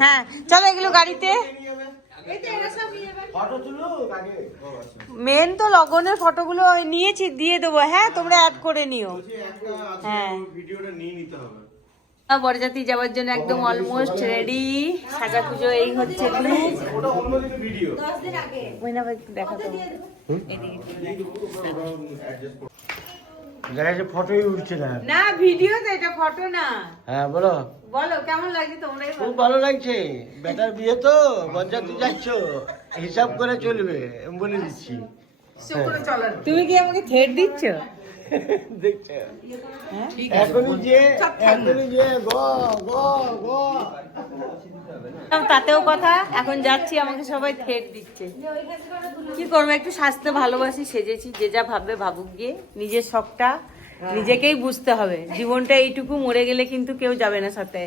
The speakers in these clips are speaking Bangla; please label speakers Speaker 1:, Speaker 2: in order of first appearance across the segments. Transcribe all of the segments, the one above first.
Speaker 1: হ্যাঁ চলো এগুলো গাড়িতে।
Speaker 2: ফটো তুলো আগে। ও আচ্ছা।
Speaker 1: মেন তো লগনের ফটোগুলো নিয়েছি দিয়ে দেবো। হ্যাঁ তোমরা অ্যাড করে নিও। হ্যাঁ।
Speaker 2: ভিডিওটা নিয়ে নিতে হবে।
Speaker 1: বরযাত্রী যাওয়ার জন্য একদম অলমোস্ট রেডি সাজা পুজো এই হচ্ছে লুক
Speaker 2: ওটা
Speaker 3: যাচ্ছে ফটোই উঠছে না।
Speaker 1: না ভিডিও তো এটা ফটো না।
Speaker 3: হ্যাঁ বলো।
Speaker 1: বলো কেমন লাগছে তোমরাই
Speaker 3: খুব ভালো লাগছে। বেটার বিয়ে তো বরযাত্রী যাচ্ছ হিসাব করে চলবে আমি বলে দিচ্ছি।
Speaker 1: তুমি কি আমাকে থ্রেড দিচ্ছ?
Speaker 3: দেখছে?
Speaker 1: হ্যাঁ?
Speaker 3: এখনই যে এখনই যে গ গ গ।
Speaker 1: তাতেও কথা। এখন যাচ্ছি আমাকে সবাই থ্রেড দিচ্ছে। কি করব একটু স্বাস্থ্য ভালোবাসি সেজেছি যে যা ভাববে ভাবুক গিয়ে। নিজের শখটা নিজেকেই বুঝতে হবে। জীবনটা এইটুকু মরে গেলে কিন্তু কেউ যাবে না সাথে।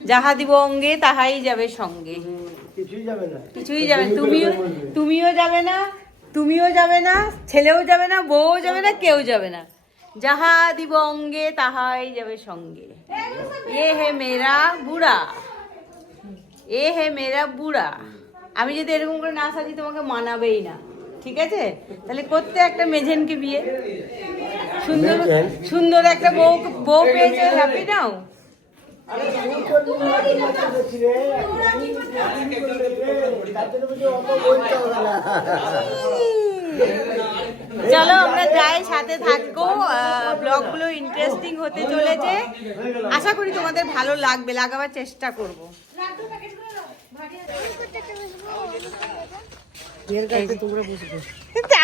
Speaker 1: যাহা দিব অঙ্গে তাহাই যাবে সঙ্গে।
Speaker 3: কিছুই যাবে না।
Speaker 1: কিছুই যাবে না। তুমিও তুমিও যাবে না তুমিও যাবে না ছেলেও যাবে না বউও যাবে না কেউ যাবে না। যাহা দিব অঙ্গে তাহাই যাবে সঙ্গে। এ হে মেরা বুড়া। এ হে মেরা বুড়া। আমি যদি এরকম করে না সাজি তোমাকে মানাবেই না। ঠিক আছে? তাহলে করতে একটা মেঝেনকে বিয়ে। সুন্দর সুন্দর একটা বউ বউ পেয়েছে হ্যাপি নাও চলো আমরা যাই সাথে থাকব ব্লগগুলো ইন্টারেস্টিং হতে চলেছে। আশা করি তোমাদের ভালো লাগবে লাগাবার চেষ্টা করব।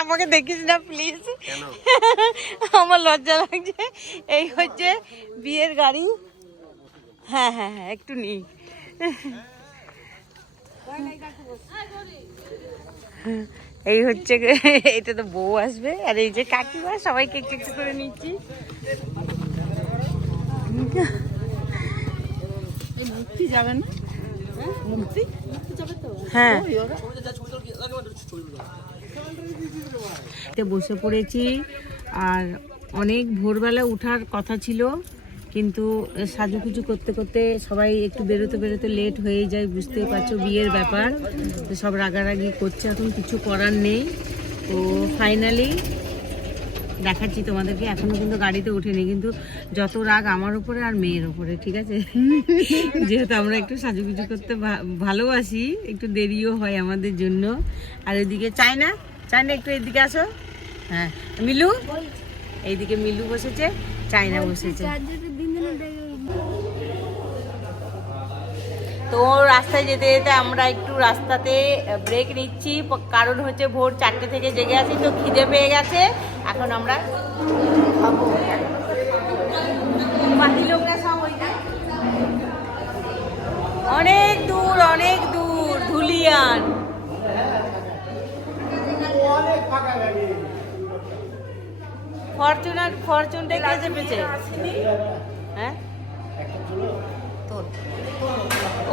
Speaker 1: আমাকে দেখিস না প্লিজ আমার লজ্জা লাগছে। এই হচ্ছে বিয়ের গাড়ি। হ্যাঁ হ্যাঁ হ্যাঁ একটু নিই। এই হচ্ছে এটা তো বউ আসবে। আর এই যে কাকিমা সবাইকে একটু একটু করে নিচ্ছি। হ্যাঁ। বসে পড়েছি, আর অনেক ভোরবেলা উঠার কথা ছিল, কিন্তু সাজুকুজু করতে করতে সবাই একটু বেরোতে বেরোতে লেট হয়ে যায় বুঝতেই পারছ বিয়ের ব্যাপার। সব রাগারাগি করছে, এখন কিছু করার নেই। তো ফাইনালি দেখাচ্ছি তোমাদেরকে এখনও কিন্তু গাড়িতে ওঠেনি কিন্তু যত রাগ আমার উপরে আর মেয়ের উপরে ঠিক আছে? যেহেতু আমরা একটু সাজুগুজু করতে ভালোবাসি একটু দেরিও হয় আমাদের জন্য। আর এদিকে চাই না চাই না একটু এদিকে আসো। হ্যাঁ মিলু? এইদিকে মিলু বসেছে চাইনা বসেছে। তো রাস্তায় যেতে যেতে আমরা একটু রাস্তাতে ব্রেক নিচ্ছি। কারণ হচ্ছে ভোর চারটে থেকে জেগে আছি তো খিদে পেয়ে গেছে। এখন আমরা বাকি লোকরা সব অনেক দূর অনেক দূর ধুলিয়ান। ফরচুনার ফরচুনটা কে চেপেছে? হ্যাঁ?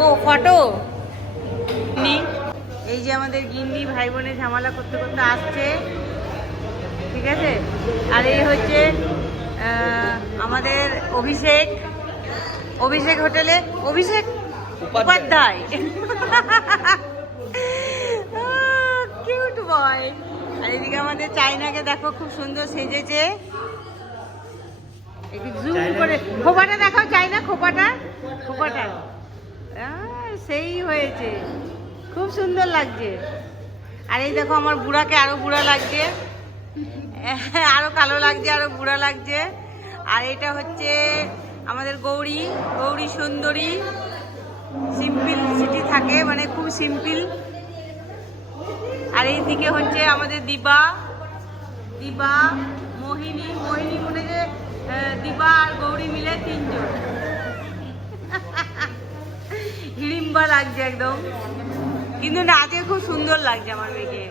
Speaker 1: ও ফটো? নি। এই যে আমাদের গিন্নি ভাই বোনের ঝামেলা করতে করতে আসছে। ঠিক আছে? আর এই হচ্ছে আমাদের অভিষেক। অভিষেক হোটেলে। অভিষেক? উপাধ্যায়। কিউট বয় আর এদিকে আমাদের চাইনাকে দেখো খুব সুন্দর সেজেছে। একটু জুম করে, খোপাটা দেখাও, চাইনা খোপাটা? খোপাটা। সেই হয়েছে। খুব সুন্দর লাগছে। আর এই দেখো আমার বুড়াকে আরও বুড়া লাগছে। আরও কালো লাগছে, আরও বুড়া লাগছে। আর এটা হচ্ছে আমাদের গৌরী গৌরী সুন্দরী। সিম্পল সিটি থাকে মানে খুব সিম্পল। আর এই দিকে হচ্ছে আমাদের দিবা দিবা, মোহিনী মোহিনী মনে যে দিবা আর গৌরী মিলে তিনজন। হিড়িম্বা লাগছে একদম। কিন্তু নাচে খুব সুন্দর লাগছে আমার মেয়েকে।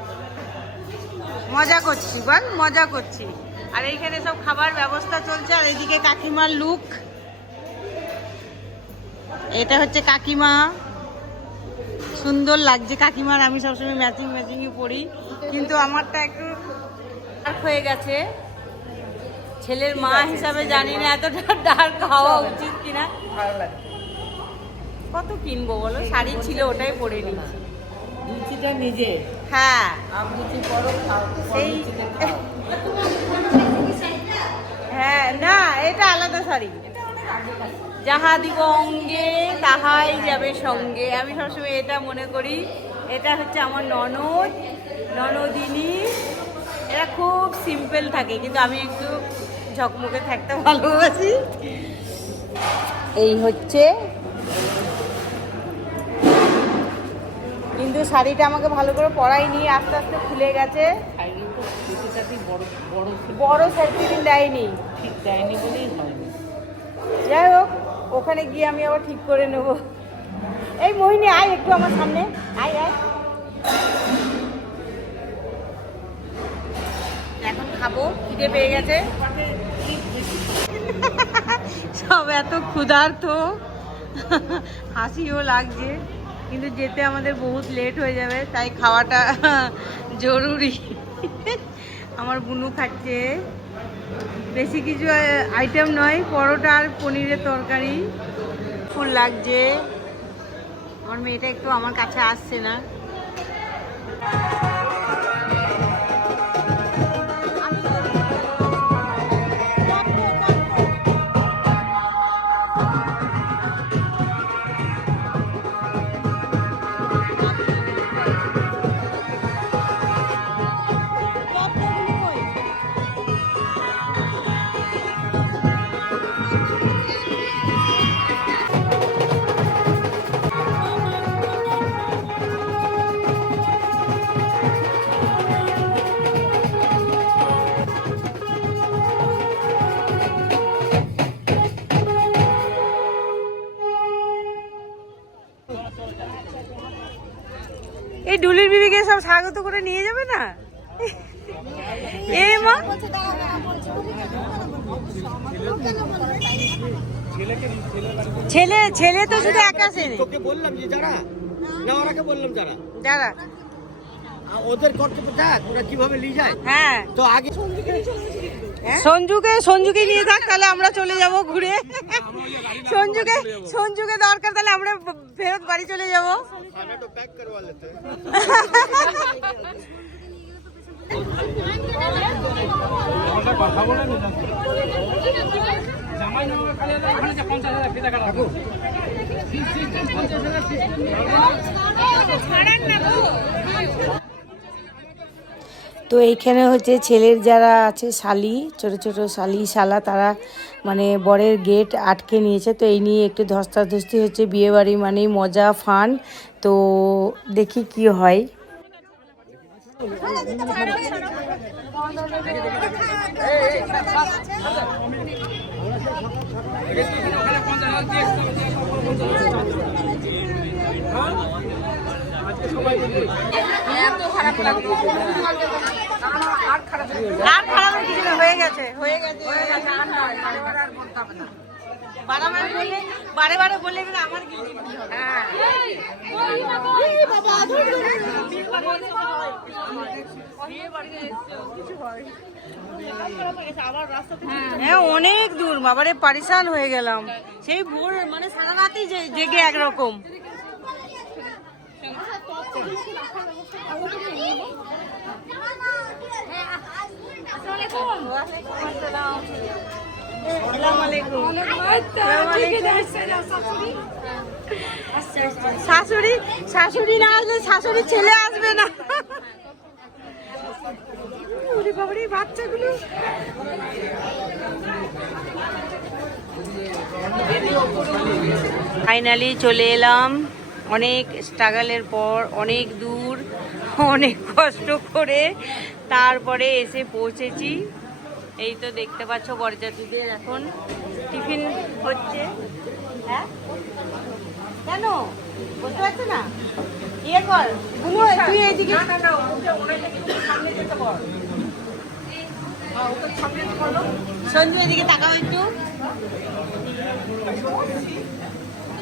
Speaker 1: মজা করছি, বল, মজা করছি। আর এইখানে সব খাবার ব্যবস্থা চলছে, আর এদিকে কাকিমার লুক এটা হচ্ছে কাকিমা। সুন্দর লাগছে কাকিমার, আমি সবসময় ম্যাচিং ম্যাচিংই পড়ি কিন্তু আমারটা একটু হয়ে গেছে। ছেলের মা হিসাবে জানি না এতটা ডার্ক হওয়া উচিত কিনা। কত কিনবো বলো? শাড়ি ছিল ওটাই পরে নিচ্ছি।
Speaker 4: লুচিটা নিজে।
Speaker 1: হ্যাঁ।
Speaker 4: লুচি পরো
Speaker 1: সেই হ্যাঁ না এটা আলাদা শাড়ি। যাহা দিব অঙ্গে তাহাই যাবে সঙ্গে। আমি সবসময় এটা মনে করি এটা হচ্ছে আমার ননদ ননদিনী। এরা খুব সিম্পল থাকে কিন্তু আমি একটু ঝকমকে থাকতে ভালোবাসি। এই হচ্ছে কিন্তু শাড়িটা আমাকে ভালো করে পরাইনি আস্তে আস্তে খুলে গেছে।
Speaker 4: শাড়ি বড়।
Speaker 1: সার্টিফিকেট দেয়নি।
Speaker 4: ঠিক দেয়নি বলেই হয়নি।
Speaker 1: যাই হোক ওখানে গিয়ে আমি আবার ঠিক করে নেব। এই মোহিনী আয় একটু আমার সামনে। আয় আয়। এখন খাব খিদে পেয়ে গেছে। সব এত ক্ষুধার্ত। হাসিও লাগছে। কিন্তু যেতে আমাদের বহুত লেট হয়ে যাবে, তাই খাওয়াটা জরুরি। আমার বুনু খাচ্ছে। বেশি কিছু আইটেম নয়, পরোটা আর পনিরের তরকারি। ফুল লাগছে। আমার মেয়েটা একটু আমার কাছে আসছে না। স্বাগত করে নিয়ে যাবে না? এই মা ছেলে ছেলে তো শুধু একা ছেলে
Speaker 3: তোকে বললাম যে যারা না ওরাকে বললাম যারা।
Speaker 1: যারা?
Speaker 3: ওদের কর্তব্য দেখ ওরা কীভাবে নিয়ে যায়।
Speaker 1: হ্যাঁ।
Speaker 3: তো আগে
Speaker 1: সঞ্জুকে সঞ্জুকে নিয়ে থাক তাহলে আমরা চলে যাব ঘুরে। সঞ্জুকে সঞ্জুকে দরকার তাহলে আমরা ফেরত বাড়ি চলে যাব।
Speaker 3: খানা তো
Speaker 1: তো এইখানে হচ্ছে ছেলের যারা আছে শালি, ছোট ছোট শালি, শালা, তারা মানে বরের গেট আটকে নিয়েছে। তো এই নিয়ে একটু ধস্তাধস্তি হচ্ছে বিয়ে বাড়ি মানেই মজা ফান তো দেখি কি হয়। খারাপ না, হয়ে গেছে হয়ে গেছে হয়ে অনেক দূর বাবারে পারিশান হয়ে গেলাম। সেই ভোর মানে সারা রাতই জেগে একরকম। শাশুড়ি শাশুড়ি না আসলে শাশুড়ি ছেলে আসবে না। ওরে বাবারে বাচ্চাগুলো। ফাইনালি চলে এলাম। অনেক স্ট্রাগলের পর অনেক দূর অনেক কষ্ট করে তারপরে এসে পৌঁছেছি। এই তো দেখতে পাচ্ছ বরযাত্রীদের এখন টিফিন হচ্ছে। হ্যাঁ? কেন? বুঝতে পারছ না? ইয়ে কর বুনু তুই এইদিকে সঞ্জু এদিকে তাকাও একটু।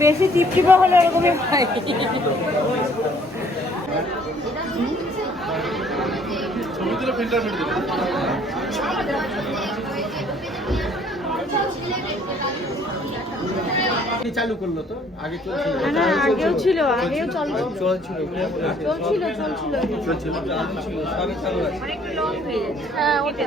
Speaker 1: বেশি টিপটিপা হলে এরকমই হয়।
Speaker 2: চালু করল তো? আগে চলছিল।
Speaker 1: না আগেও ছিল আগেও চল
Speaker 2: চলছিল
Speaker 1: চলছিল। চলছিল
Speaker 2: চলছিল চালু ছিল সবই চালু আছে।
Speaker 1: অনেক লং হয়ে যাচ্ছে হ্যাঁ ওটা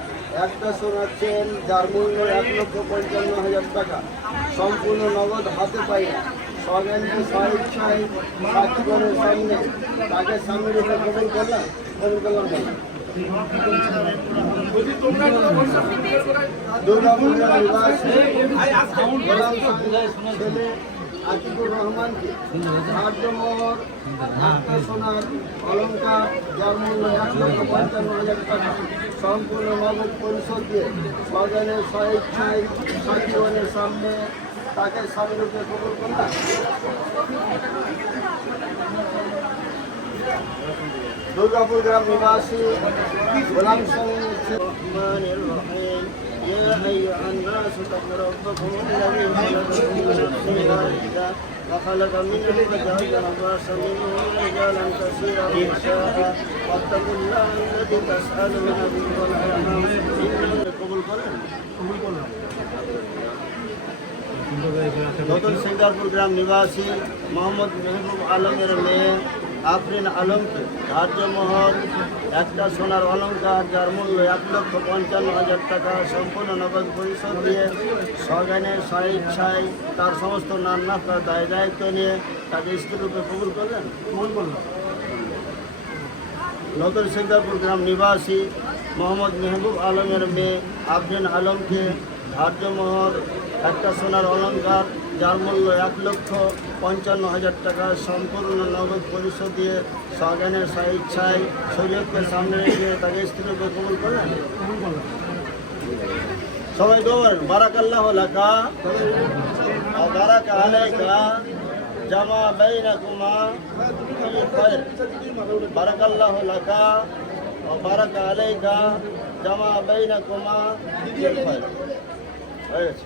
Speaker 3: একটা শোনাচ্ছেন, যার মূল্য এক লক্ষ পঞ্চান্ন হাজার টাকা। সম্পূর্ণ নগদ হাতে পাই স্বজ্ঞানে স্বইচ্ছায় সাক্ষীগণের সামনে তাকে সামনে রেখে কবুল করলাম কবুল করলাম নিবাসী ছেলে আতিকুর রহমানকে আর্যমোহর আত্মা সোনার অলঙ্কার যার মূল্য এক লক্ষ পঞ্চান্ন হাজার টাকা। সম্পূর্ণ নগদ পরিশোধ দিয়ে স্বজনের স্বইচ্ছায় সাথীগণের সামনে তাকে স্বামীরূপে কবুল করলাম। দুর্গাপুর গ্রাম নিবাসী গোলাম রহিম يا أيها الناس اتقوا ربكم الذي خلقكم من نفس واحدة وخلق منها زوجها وبعث منهما رجالا كثيرا ونساء واتقوا الله الذي تسألون به والأرحام إنه قبول করেন কবুল করলাম নতুন সিঙ্গারপুর গ্রাম নিবাসী মোহাম্মদ মেহবুব আলমের মেয়ে আফরিন আলমকে ধার্য মোহর একটা সোনার অলঙ্কার যার মূল্য এক লক্ষ পঞ্চান্ন হাজার টাকা সম্পূর্ণ নগদ পরিশোধ দিয়ে সজ্ঞানে স্বইচ্ছায় তার সমস্ত তার দায় দায়িত্ব নিয়ে তাকে স্ত্রীরূপে কবুল করলেন? কবুল করলেন নতুন সিঙ্গারপুর গ্রাম নিবাসী মোহাম্মদ মেহবুব আলমের মেয়ে আফরিন আলমকে ধার্য মোহর একটা সোনার অলঙ্কার যার মূল্য এক লক্ষ পঞ্চান্ন হাজার টাকা সম্পূর্ণ নগদ পরিশোধ দিয়ে স্বজ্ঞানের স্বইচ্ছায় শরীয়তকে সামনে রেখে তাকে স্ত্রীরূপে কবুল করলেন সবাই দৌড়েন বারাকাল্লাহ লাকা। বারাক আলাইকা জামা বাইনাকুমা। বারাকাল্লাহু লাকা। বারাক আলাইকা জামা বাইনাকুমা। হয়ে গেছে।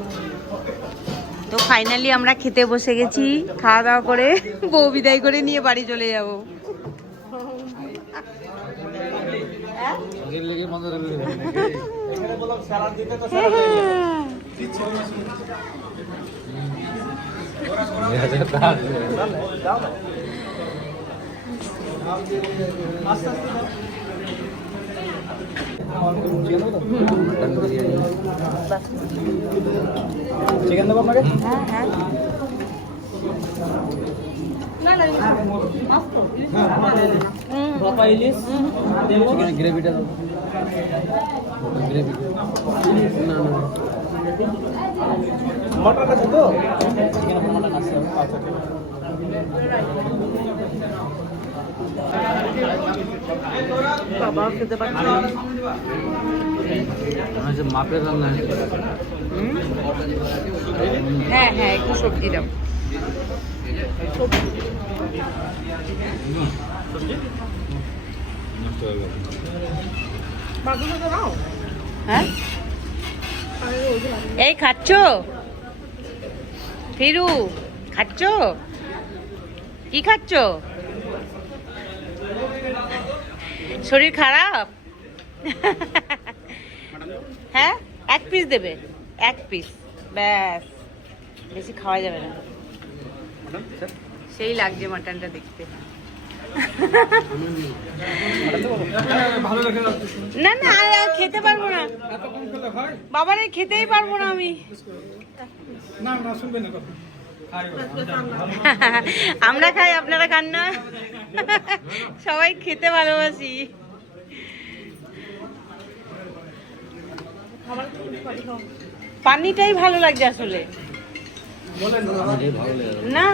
Speaker 1: ফাইনালি আমরা খেতে বসে গেছি খাওয়া দাওয়া করে বউ বিদায় করে নিয়ে বাড়ি চলে যাব।
Speaker 2: চিকেন দেবো
Speaker 1: হ্যাঁ হ্যাঁ
Speaker 2: গ্রেভিটা গ্রেভি মটর কাছে তো চিকেন মটন আছে
Speaker 1: বাবা খেতে পারছি
Speaker 2: মাপের রান্না
Speaker 1: হ্যাঁ। হ্যাঁ একটু সবজি দাও। হ্যাঁ? এই খাচ্ছ? ফিরু খাচ্ছ? কি খাচ্ছ? শরীর খারাপ? হ্যাঁ? এক পিস দেবে। এক পিস ব্যাস। বেশি খাওয়া যাবে না। সেই লাগছে মাটনটা দেখতে।
Speaker 2: না
Speaker 1: না খেতে পারব না। বাবারে, খেতেই পারব না আমি।
Speaker 2: না না, শুনবে না কথা।
Speaker 1: আমরা খাই আপনারা খান না? সবাই খেতে ভালোবাসি। পানিটাই ভালো লাগছে আসলে। না।